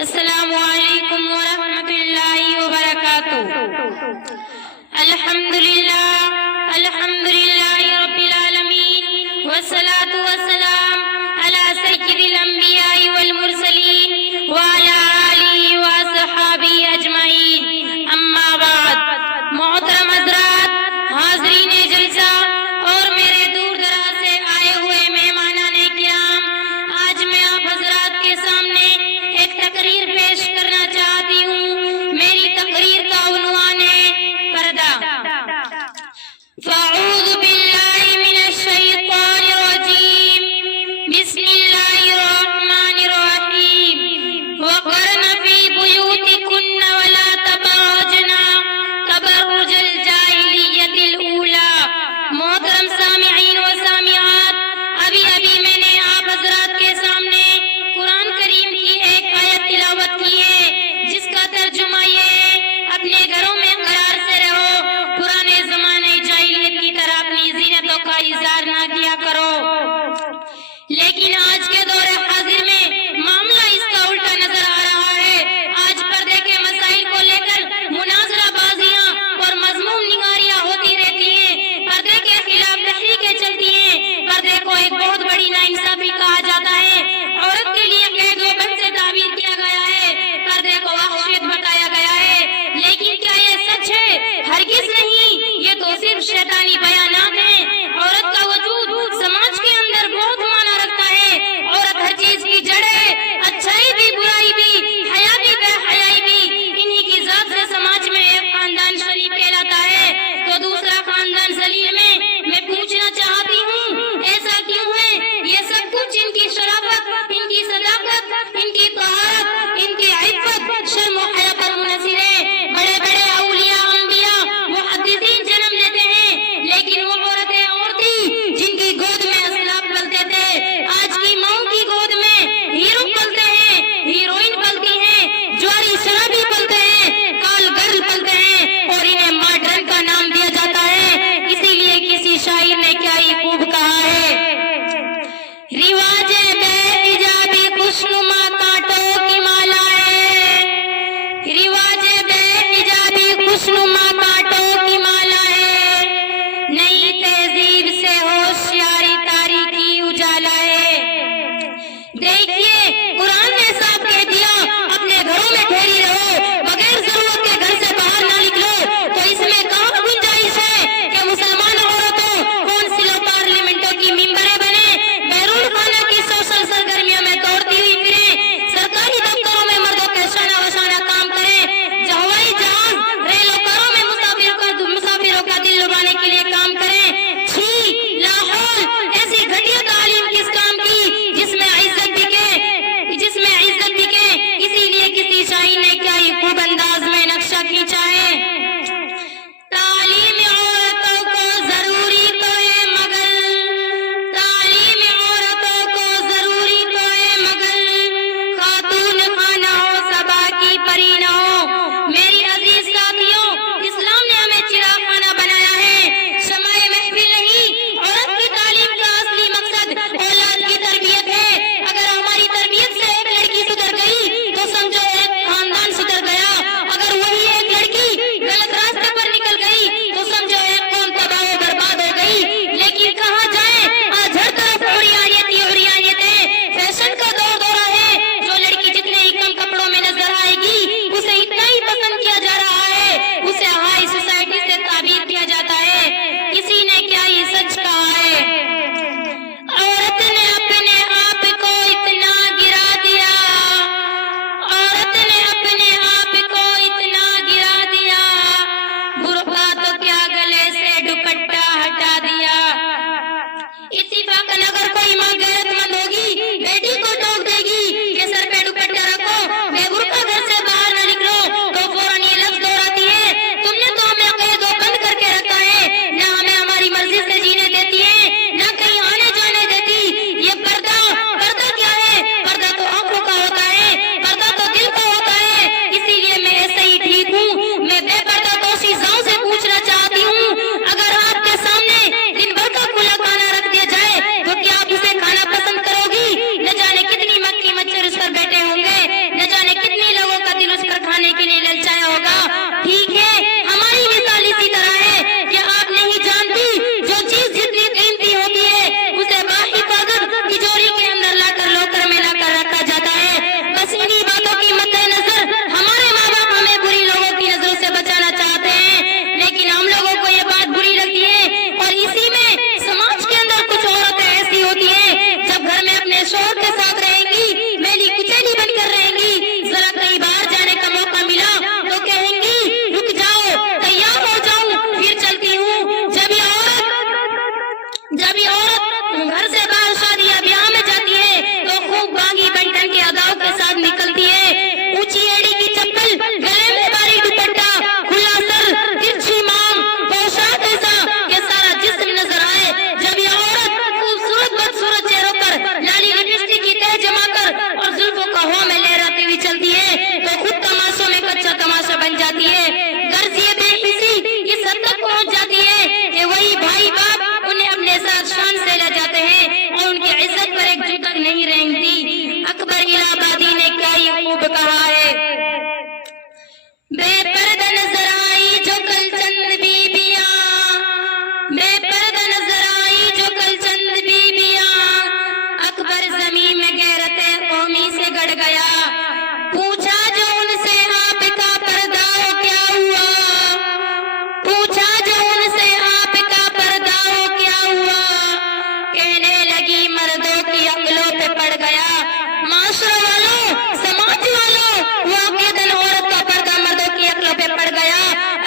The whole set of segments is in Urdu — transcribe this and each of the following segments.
السلام علیکم ورحمۃ اللہ وبرکاتہ۔ الحمدللہ رب العالمین، والصلاة والسلام علی سید الانبیاء والمرسلین وعلی آلہ وصحبہ اجمعین، اما بعد۔ محترم حضرات، حاضرین جلسہ اور میرے دور دراز سے آئے ہوئے مہمانان کرام، آج میں آپ حضرات کے سامنے ایک تقریر پیش کرنا چاہتی ہوں۔ میری تقریر کا عنوان ہے پردہ۔ ہی خوب کہا ہے، بے پردہ نظر آئی جو کل چند بیبیاں، بے پردہ نظر آئی جو کل چند بیبیاں، اکبر زمین میں غیرت قومی سے گڑ گیا، پوچھا جو ان سے آپ کا پردہ کیا ہوا، پوچھا جو ان سے آپ کا پردہ کیا ہوا، کہنے لگی مردوں کی عقلوں پہ پڑ گیا، معاشرے والوں، سماج والوں، واقعتاً عورت کا پردہ مردوں کی عقلوں پہ پڑ گیا۔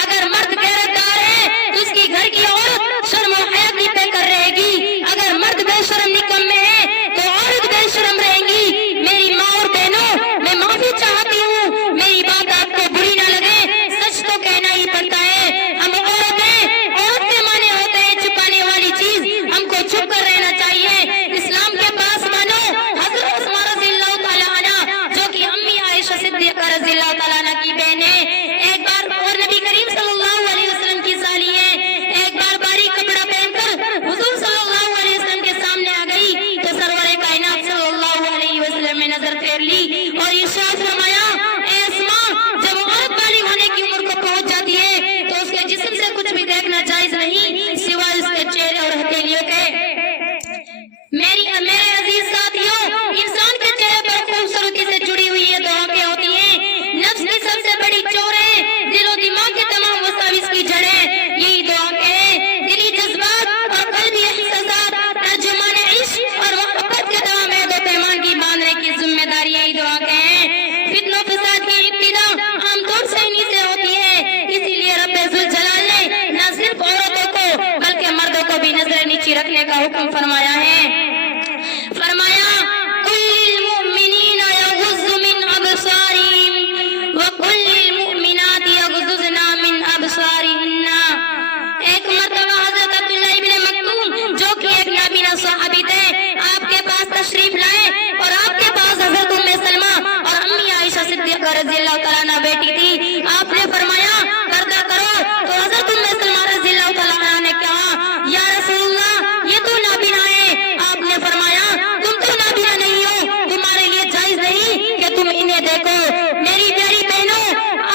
اگر مرد غیرتدار ہے تو اس کی گھر کی عورت شرم و حیا کی پہ کر رہے گی، اگر مرد بے شرم نکمے ہیں تو عورت بے شرم رہیں گی۔ میری ماں اور بہنوں، میں معافی چاہتی ہوں، میری بات آپ کو بری نہ لگے، سچ تو کہنا ہی پڑتا ہے۔ ہم عورت ہیں، عورت کے معنی ہوتے ہیں چھپانے والی چیز، ہم کو چھپ کر رہنا چاہیے۔ اسلام کے پاس مانو حضرت عثمان رضی اللہ تعالیٰ عنہ جو کہ امی عائشہ صدیقہ رضی اللہ تعالیٰ عنہ کی بہن ہے، ایک بار اور نبی کریم صلی اللہ علیہ وسلم کی سالی ہے، ایک بار باریک کپڑا پہن کر حضور صلی اللہ علیہ وسلم کے سامنے آ گئی تو سرور کائنات صلی اللہ علیہ وسلم نے نظر پھیر لی اور ارشاد فرمایا، اے اسماء، جب عورت بالغ ہونے کی عمر کو پہنچ جاتی ہے تو اس کے جسم سے کچھ بھی دیکھنا جائز نہیں سوائے اس کے چہرے اور ہتھیلیوں کے۔ میرے عزیز ساتھیوں، انسان کے چہرے پر خوبصورتی سے جڑی ہوئی یہ دو آنکھیں ہوتی ہیں، نفس کی سب سے بڑی چور ہے، دل و دماغ کے تمام وساوس کی جڑ ہے یہی دو آنکھیں ہیں، دلی جذبات اور قلبی احساسات، ترجمان عشق اور محبت کے تمام عہد و پیمان کی باندھنے کی ذمہ داری یہی دو آنکھیں ہیں۔ فتن و فساد کی ابتدا عام طور سے انہی سے ہوتی ہے، اسی لیے رب ذوالجلال نے نہ صرف عورتوں کو بلکہ مردوں کو بھی نظر نیچی رکھنے کا حکم فرمایا ہے۔ فرمایا، قُل لِّلْمُؤْمِنِينَ يَغُضُّوا مِنْ أَبْصَارِهِمْ وَقُل لِّلْمُؤْمِنَاتِ يَغْضُضْنَ مِنْ أَبْصَارِهِنَّ۔ ایک مرتبہ حضرت عبداللہ ابن مکتوم جو کہ ایک نابینا صحابی تھے، آپ کے پاس تشریف لائے اور آپ کے پاس حضرت ام سلمہ اور امی عائشہ صدیقہ رضی اللہ تعالیٰ عنہ بیٹی تھی۔ آپ نے فرمایا، پردہ کرو، تو حضرت ام سلمہ رضی اللہ تعالیٰ عنہ نے کہا، یا رسول اللہ، یہ تو نابینا ہے۔ آپ نے فرمایا، تم تو نابینا نہیں ہو، تمہارے لیے جائز نہیں کہ تم انہیں دیکھو۔ میری پیاری بہنوں،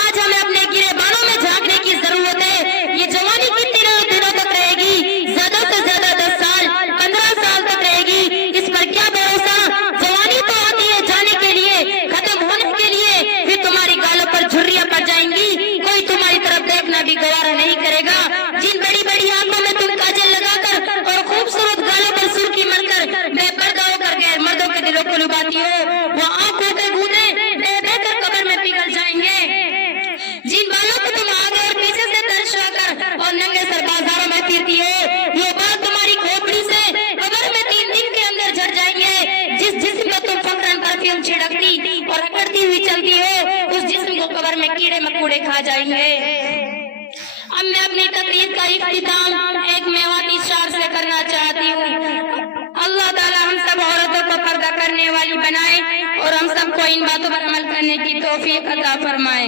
آج ہمیں اپنے گرے بالوں میں جھانکنے کی ضرورت ہے۔ یہ جوانی کتنے دنوں تک رہے گی؟ زیادہ سے زیادہ 10 سال، 15 سال تک رہے گی، اس پر کیا بھروسہ؟ جوانی تو آتی ہے جانے کے لیے، ختم ہونے کے لیے، پھر تمہاری گالوں پر جھریاں پڑ جائیں گی، کوئی تمہاری طرف دیکھنا بھی گوارا نہیں کرے گا۔ جن بڑی بڑی آنکھوں میں تم کاجل لگا کر اور خوبصورت گالوں پر سرخی مل کر بے پردہ ہو کر غیر مردوں کے دلوں کو لباتی ہو، وہ آنکھوں کے گودے بے بے کر قبر میں پگھل جائیں گے۔ جن بالوں کو تم آگے اور پیچھے سے ترشا کر اور ننگے سر بازاروں میں پھرتی ہو، وہ بال تمہاری کھوپڑی سے قبر میں 3 دن کے اندر جھڑ جائیں گے۔ جس جسم کو تم فخراً پرفیوم چھڑکتی اور اکڑتی ہوئی چلتی ہو، اس جسم کو قبر میں کیڑے مکوڑے کھا جائیں گے۔ اب میں اپنی تقریر کا اختتام ایک میواتی شعر سے کرنا چاہتی ہوں۔ اللہ تعالی ہم سب عورتوں کو پردہ کرنے والی بنائے اور ہم سب کو ان باتوں پر عمل کرنے کی توفیق عطا فرمائے۔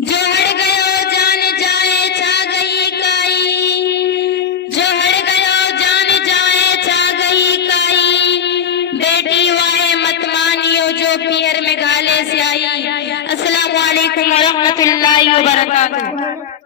جو ہڑ گئے جان جائے چھا گئی کائی، جو ہڑ گئے جان جائے چھا گئی کائی، بیٹی وائے مت مانیو جو پیر میں گالے سے آئی۔ السلام علیکم ورحمۃ اللہ وبرکاتہ۔